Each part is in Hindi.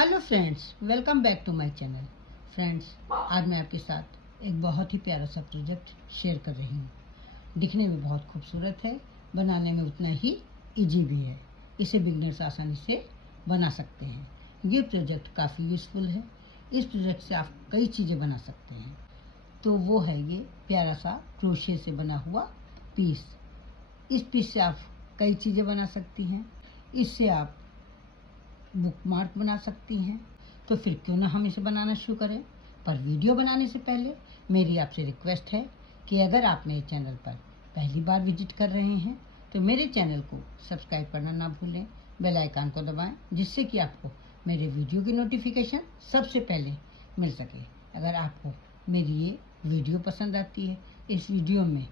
Hello friends, welcome back to my channel. Friends, आज मैं आपके साथ एक बहुत ही प्यारा सा प्रोजेक्ट शेयर कर रही हूँ। दिखने में बहुत खूबसूरत है, बनाने में उतना ही इजी भी है। इसे बिगनर्स आसानी से बना सकते हैं। ये प्रोजेक्ट काफ़ी यूज़फुल है। इस प्रोजेक्ट से आप कई चीज़ें बना सकते हैं। तो वो है ये प्यारा सा क्रोशे से बना हुआ पीस। इस पीस से आप कई चीज़ें बना सकती हैं। इससे आप बुकमार्क बना सकती हैं। तो फिर क्यों ना हम इसे बनाना शुरू करें। पर वीडियो बनाने से पहले मेरी आपसे रिक्वेस्ट है कि अगर आप मेरे चैनल पर पहली बार विजिट कर रहे हैं तो मेरे चैनल को सब्सक्राइब करना ना भूलें, बेल आइकन को दबाएं, जिससे कि आपको मेरे वीडियो की नोटिफिकेशन सबसे पहले मिल सके। अगर आपको मेरी ये वीडियो पसंद आती है, इस वीडियो में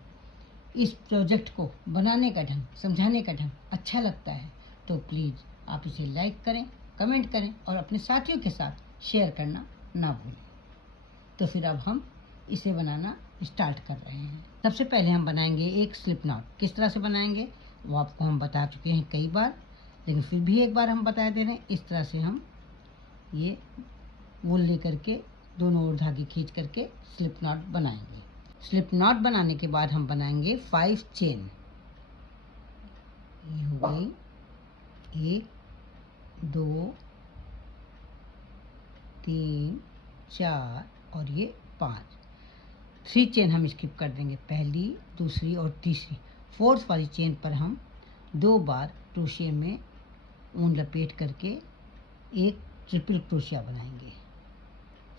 इस प्रोजेक्ट को बनाने का ढंग, समझाने का ढंग अच्छा लगता है, तो प्लीज़ आप इसे लाइक करें, कमेंट करें और अपने साथियों के साथ शेयर करना ना भूलें। तो फिर अब हम इसे बनाना स्टार्ट कर रहे हैं। सबसे पहले हम बनाएंगे एक स्लिप नॉट। किस तरह से बनाएंगे वो आपको हम बता चुके हैं कई बार, लेकिन फिर भी एक बार हम बता दे रहे हैं। इस तरह से हम ये वूल लेकर के दोनों ओर धागे खींच करके स्लिप नॉट बनाएंगे। स्लिप नॉट बनाने के बाद हम बनाएंगे 5 चेन। ये हो गई 1 2 3 4 और ये 5। 3 चेन हम स्किप कर देंगे, पहली, दूसरी और तीसरी। फोर्थ वाली चेन पर हम 2 बार क्रोशिया में ऊन लपेट करके एक ट्रिपल क्रोशिया बनाएंगे।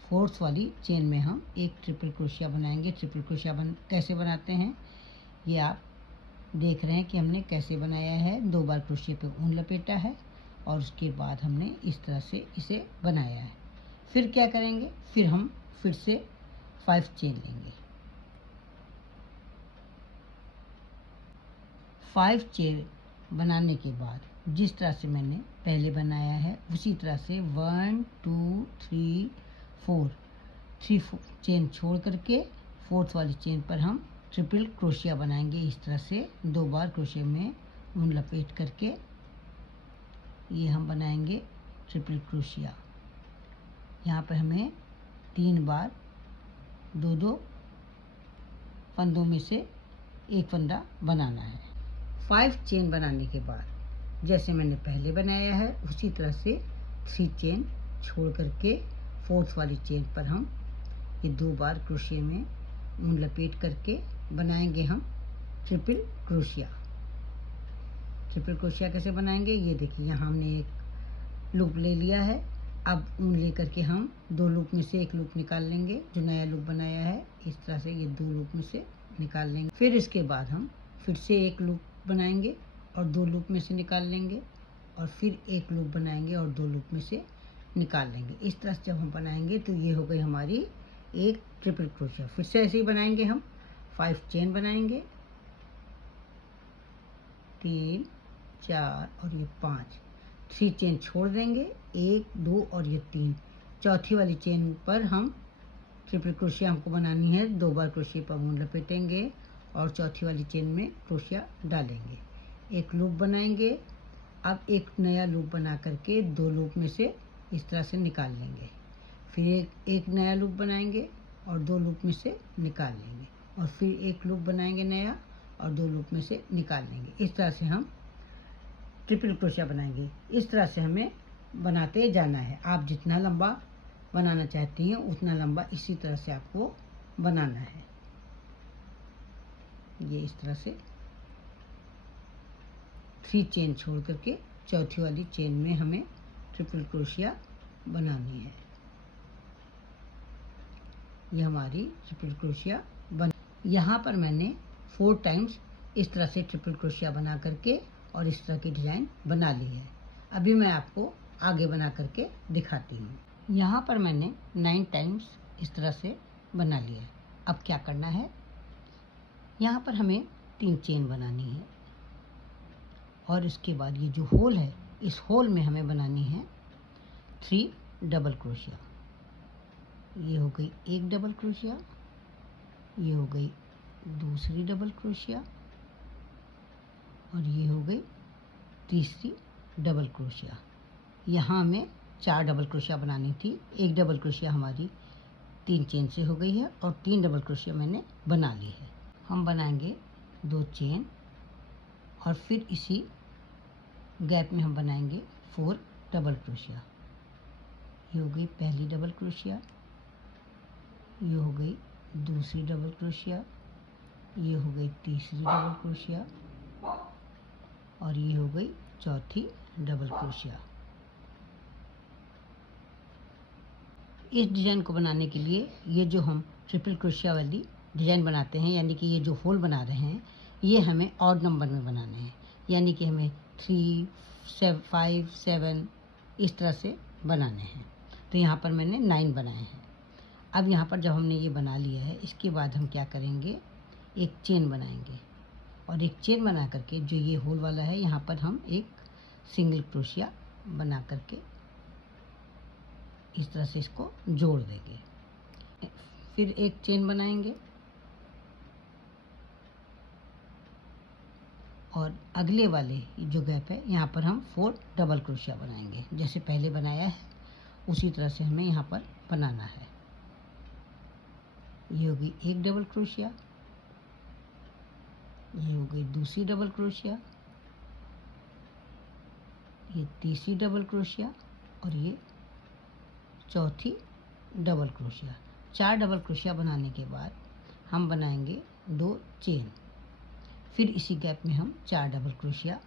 फोर्थ वाली चेन में हम एक ट्रिपल क्रोशिया बनाएंगे। ट्रिपल क्रोशिया कैसे बनाते हैं ये आप देख रहे हैं कि हमने कैसे बनाया है। 2 बार क्रोशिया पे ऊन लपेटा है और उसके बाद हमने इस तरह से इसे बनाया है। फिर क्या करेंगे, फिर हम फिर से 5 चेन लेंगे। 5 चेन बनाने के बाद जिस तरह से मैंने पहले बनाया है उसी तरह से 1 2 3 4 3 चेन छोड़ करके फोर्थ वाली चेन पर हम ट्रिपल क्रोशिया बनाएंगे। इस तरह से 2 बार क्रोशिया में ऊन लपेट करके ये हम बनाएंगे ट्रिपल क्रोशिया। यहाँ पर हमें 3 बार 2 फंदों में से एक फंदा बनाना है। 5 चेन बनाने के बाद जैसे मैंने पहले बनाया है उसी तरह से 3 चेन छोड़ करके फोर्थ वाली चेन पर हम ये 2 बार क्रोशिया में ऊन लपेट करके बनाएंगे हम ट्रिपल क्रोशिया। ट्रिपल क्रोशिया कैसे बनाएंगे ये देखिए, यहाँ हमने एक लूप ले लिया है। अब ऊन लेकर के हम 2 लूप में से एक लूप निकाल लेंगे। जो नया लूप बनाया है इस तरह से ये 2 लूप में से निकाल लेंगे। फिर इसके बाद हम फिर से एक लूप बनाएंगे और 2 लूप में से निकाल लेंगे और फिर एक लूप बनाएंगे और 2 लूप में से निकाल लेंगे। इस तरह से जब हम बनाएंगे तो ये हो गई हमारी एक ट्रिपल क्रोशिया। फिर से ऐसे ही बनाएंगे हम 5 चेन बनाएंगे, 3 4 और ये 5। 3 चेन छोड़ देंगे, 1 2 और ये 3। चौथी वाली चेन पर हम ट्रिपल क्रोशिया हमको बनानी है। 2 बार क्रोशिया पर ऊन लपेटेंगे और चौथी वाली चेन में क्रोशिया डालेंगे, एक लूप बनाएंगे। अब एक नया लूप बना करके 2 लूप में से इस तरह से निकाल लेंगे। फिर एक नया लूप बनाएंगे और 2 लूप में से निकाल लेंगे और फिर एक लूप बनाएंगे नया और 2 लूप में से निकाल लेंगे। इस तरह से हम ट्रिपल क्रोशिया बनाएंगे। इस तरह से हमें बनाते जाना है। आप जितना लंबा बनाना चाहती हैं उतना लंबा इसी तरह से आपको बनाना है। ये इस तरह से 3 चेन छोड़ करके चौथी वाली चेन में हमें ट्रिपल क्रोशिया बनानी है। ये हमारी ट्रिपल क्रोशिया बन। यहाँ पर मैंने 4 टाइम्स इस तरह से ट्रिपल क्रोशिया बना करके और इस तरह की डिज़ाइन बना ली है। अभी मैं आपको आगे बना करके दिखाती हूँ। यहाँ पर मैंने 9 टाइम्स इस तरह से बना लिया है। अब क्या करना है, यहाँ पर हमें 3 चेन बनानी है और इसके बाद ये जो होल है इस होल में हमें बनानी है 3 डबल क्रोशिया। ये हो गई एक डबल क्रोशिया, ये हो गई दूसरी डबल क्रोशिया और ये हो गई तीसरी डबल क्रोशिया। यहाँ हमें 4 डबल क्रोशिया बनानी थी। एक डबल क्रोशिया हमारी 3 चेन से हो गई है और 3 डबल क्रोशिया मैंने बना ली है। हम बनाएंगे 2 चेन और फिर इसी गैप में हम बनाएंगे 4 डबल क्रोशिया। ये हो गई पहली डबल क्रोशिया, ये हो गई दूसरी डबल क्रोशिया, ये हो गई तीसरी डबल क्रोशिया और ये हो गई चौथी डबल क्रोशिया। इस डिज़ाइन को बनाने के लिए ये जो हम ट्रिपल क्रोशिया वाली डिज़ाइन बनाते हैं, यानी कि ये जो होल बना रहे हैं, ये हमें ऑड नंबर में बनाने हैं, यानी कि हमें 3, 5, 7 इस तरह से बनाने हैं। तो यहाँ पर मैंने 9 बनाए हैं। अब यहाँ पर जब हमने ये बना लिया है, इसके बाद हम क्या करेंगे, एक चेन बनाएंगे और एक चेन बना करके जो ये होल वाला है, यहाँ पर हम एक सिंगल क्रोशिया बना करके इस तरह से इसको जोड़ देंगे। फिर एक चेन बनाएंगे और अगले वाले जो गैप है, यहाँ पर हम 4 डबल क्रोशिया बनाएंगे। जैसे पहले बनाया है उसी तरह से हमें यहाँ पर बनाना है। ये होगी एक डबल क्रोशिया, ये हो गई दूसरी डबल क्रोशिया, ये तीसरी डबल क्रोशिया और ये चौथी डबल क्रोशिया। 4 डबल क्रोशिया बनाने के बाद हम बनाएंगे 2 चेन। फिर इसी गैप में हम 4 डबल क्रोशिया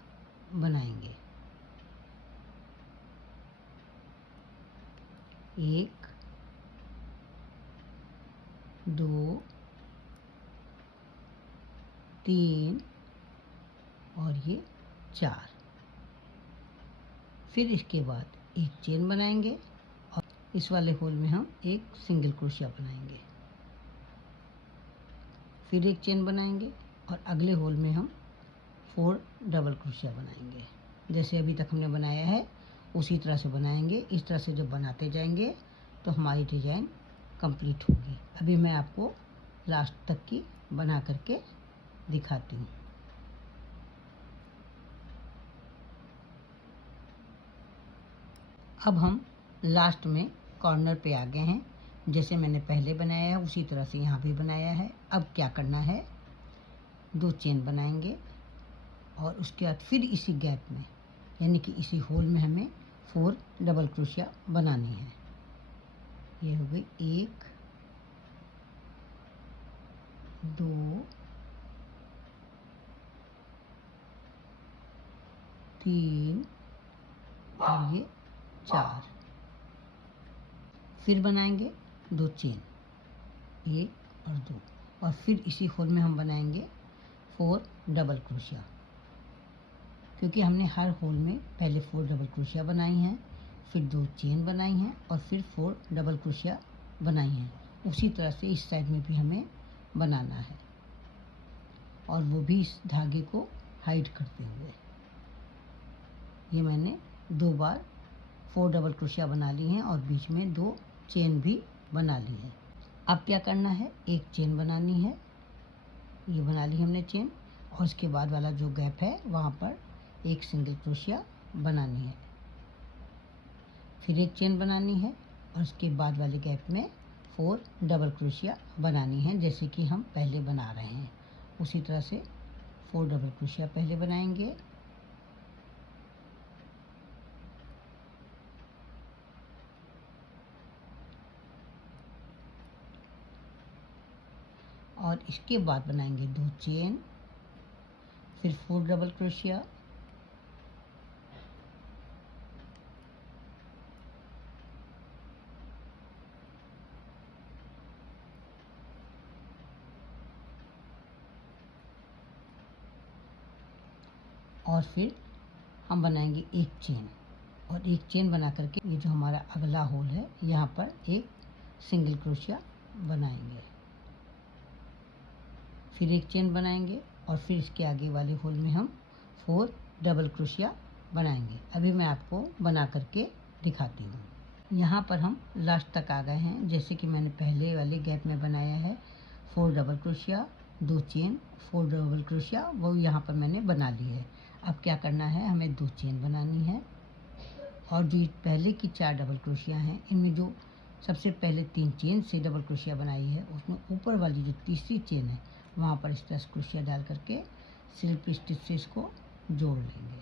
बनाएंगे। 1, 2, 3 और ये 4। फिर इसके बाद एक चेन बनाएंगे और इस वाले होल में हम एक सिंगल क्रोशिया बनाएंगे। फिर एक चेन बनाएंगे और अगले होल में हम 4 डबल क्रोशिया बनाएंगे। जैसे अभी तक हमने बनाया है उसी तरह से बनाएंगे। इस तरह से जब बनाते जाएंगे तो हमारी डिज़ाइन कंप्लीट होगी। अभी मैं आपको लास्ट तक की बना करके दिखाती हूँ। अब हम लास्ट में कॉर्नर पे आ गए हैं। जैसे मैंने पहले बनाया है उसी तरह से यहाँ भी बनाया है। अब क्या करना है, 2 चेन बनाएंगे और उसके बाद फिर इसी गैप में, यानी कि इसी होल में हमें 4 डबल क्रोशिया बनानी है। ये हो गई 1, 2, 3 और ये 4। फिर बनाएंगे 2 चेन, 1 और 2 और फिर इसी होल में हम बनाएंगे 4 डबल क्रोशिया। क्योंकि हमने हर होल में पहले 4 डबल क्रोशिया बनाई हैं, फिर 2 चेन बनाई हैं और फिर 4 डबल क्रोशिया बनाई हैं। उसी तरह से इस साइड में भी हमें बनाना है और वो भी इस धागे को हाइड करते हुए। ये मैंने 2 बार 4 डबल क्रोशिया बना ली हैं और बीच में 2 चेन भी बना ली है। अब क्या करना है, एक चेन बनानी है। ये बना ली हमने चेन और उसके बाद वाला जो गैप है वहाँ पर एक सिंगल क्रोशिया बनानी है। फिर एक चेन बनानी है और उसके बाद वाले गैप में 4 डबल क्रोशिया बनानी है, जैसे कि हम पहले बना रहे हैं उसी तरह से 4 डबल क्रोशिया पहले बनाएंगे। और इसके बाद बनाएंगे 2 चेन, फिर 4 डबल क्रोशिया, और फिर हम बनाएंगे एक चेन और एक चेन बना करके ये जो हमारा अगला होल है यहाँ पर एक सिंगल क्रोशिया बनाएंगे। फिर एक चेन बनाएंगे और फिर इसके आगे वाले होल में हम 4 डबल क्रोशिया बनाएंगे। अभी मैं आपको बना करके दिखाती हूँ। यहाँ पर हम लास्ट तक आ गए हैं। जैसे कि मैंने पहले वाले गैप में बनाया है 4 double crochet, 2 chain, 4 double crochet, वो यहाँ पर मैंने बना ली है। अब क्या करना है, हमें 2 चेन बनानी है और जो पहले की 4 डबल क्रोशिया हैं, इनमें जो सबसे पहले 3 चेन से डबल क्रोशिया बनाई है, उसमें ऊपर वाली जो तीसरी चेन है वहाँ पर इस तरह से क्रोशिया डाल करके स्लिप स्टिच से इसको जोड़ लेंगे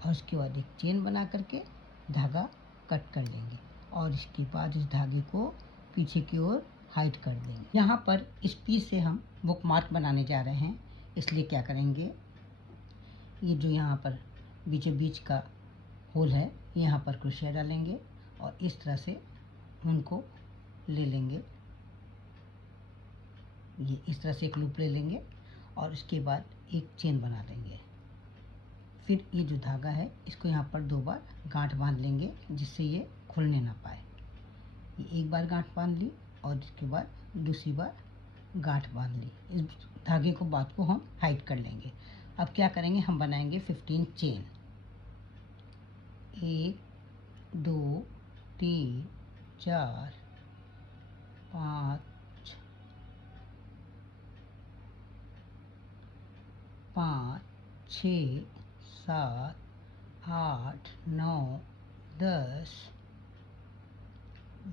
और उसके बाद एक चेन बना करके धागा कट कर लेंगे और इसके बाद इस धागे को पीछे की ओर हाइड कर देंगे। यहाँ पर इस पीस से हम बुक मार्क बनाने जा रहे हैं, इसलिए क्या करेंगे, ये जो यहाँ पर बीचों बीच का होल है यहाँ पर क्रोशिया डालेंगे और इस तरह से उनको ले लेंगे। ये इस तरह से एक लूप ले लेंगे और उसके बाद एक चेन बना लेंगे। फिर ये जो धागा है इसको यहाँ पर 2 बार गांठ बांध लेंगे जिससे ये खुलने ना पाए। ये एक बार गांठ बांध ली और इसके बाद दूसरी बार गांठ बांध ली। इस धागे को बात को हम हाइड कर लेंगे। अब क्या करेंगे, हम बनाएंगे 15 चेन। 1 2 3 4 5 6 7 8 9 10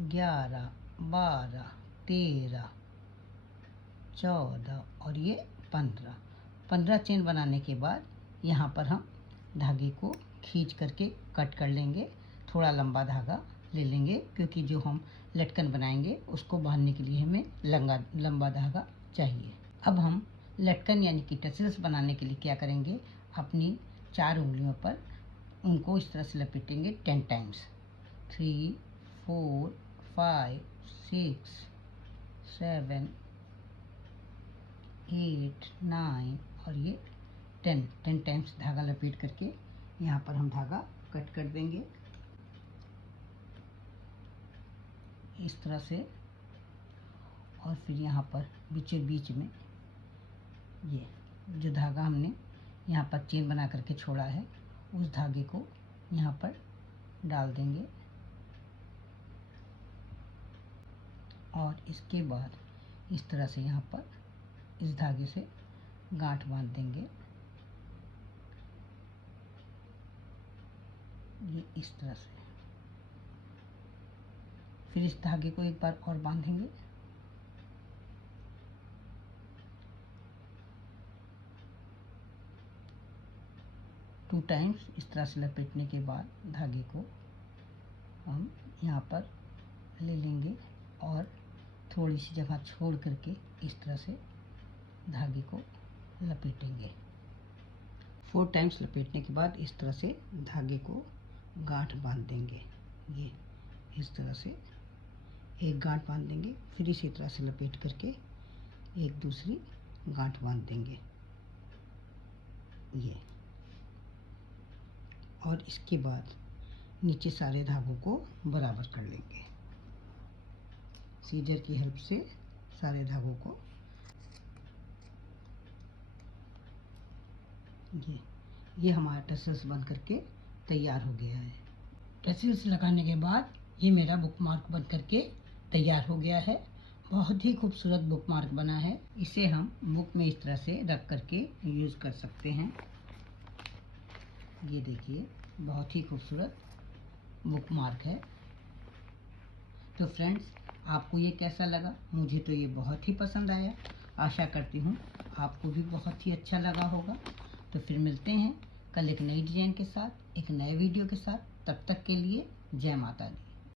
11 12 13 14 और ये 15 चेन बनाने के बाद यहाँ पर हम धागे को खींच करके कट कर लेंगे। थोड़ा लंबा धागा ले लेंगे क्योंकि जो हम लटकन बनाएंगे उसको बांधने के लिए हमें लंबा धागा चाहिए। अब हम लटकन यानी कि टसल्स बनाने के लिए क्या करेंगे, अपनी 4 उंगलियों पर उनको इस तरह से लपेटेंगे 10 टाइम्स। 3 4 5 6 7 8 9 और ये 10 टाइम्स धागा लपेट करके यहाँ पर हम धागा कट कर देंगे इस तरह से। और फिर यहाँ पर बीचों बीच में ये जो धागा हमने यहाँ पर चेन बना करके छोड़ा है उस धागे को यहाँ पर डाल देंगे और इसके बाद इस तरह से यहाँ पर इस धागे से गांठ बांध देंगे। ये इस तरह से। फिर इस धागे को एक बार और बांधेंगे। टू टाइम्स इस तरह से लपेटने के बाद धागे को हम यहाँ पर ले लेंगे और थोड़ी सी जगह छोड़ करके इस तरह से धागे को लपेटेंगे। 4 टाइम्स लपेटने के बाद इस तरह से धागे को गांठ बांध देंगे। ये इस तरह से एक गांठ बांध देंगे, फिर इसी तरह से लपेट करके एक दूसरी गांठ बांध देंगे ये। और इसके बाद नीचे सारे धागों को बराबर कर लेंगे। सीजर की हेल्प से सारे धागों को ये हमारा टसल्स बन करके तैयार हो गया है। टसल्स लगाने के बाद ये मेरा बुक मार्क बन करके तैयार हो गया है। बहुत ही खूबसूरत बुक मार्क बना है। इसे हम बुक में इस तरह से रख करके यूज़ कर सकते हैं। ये देखिए बहुत ही खूबसूरत बुक मार्क है। तो फ्रेंड्स, आपको ये कैसा लगा? मुझे तो ये बहुत ही पसंद आया। आशा करती हूँ आपको भी बहुत ही अच्छा लगा होगा। तो फिर मिलते हैं कल एक नई डिजाइन के साथ, एक नए वीडियो के साथ। तब तक के लिए जय माता दी।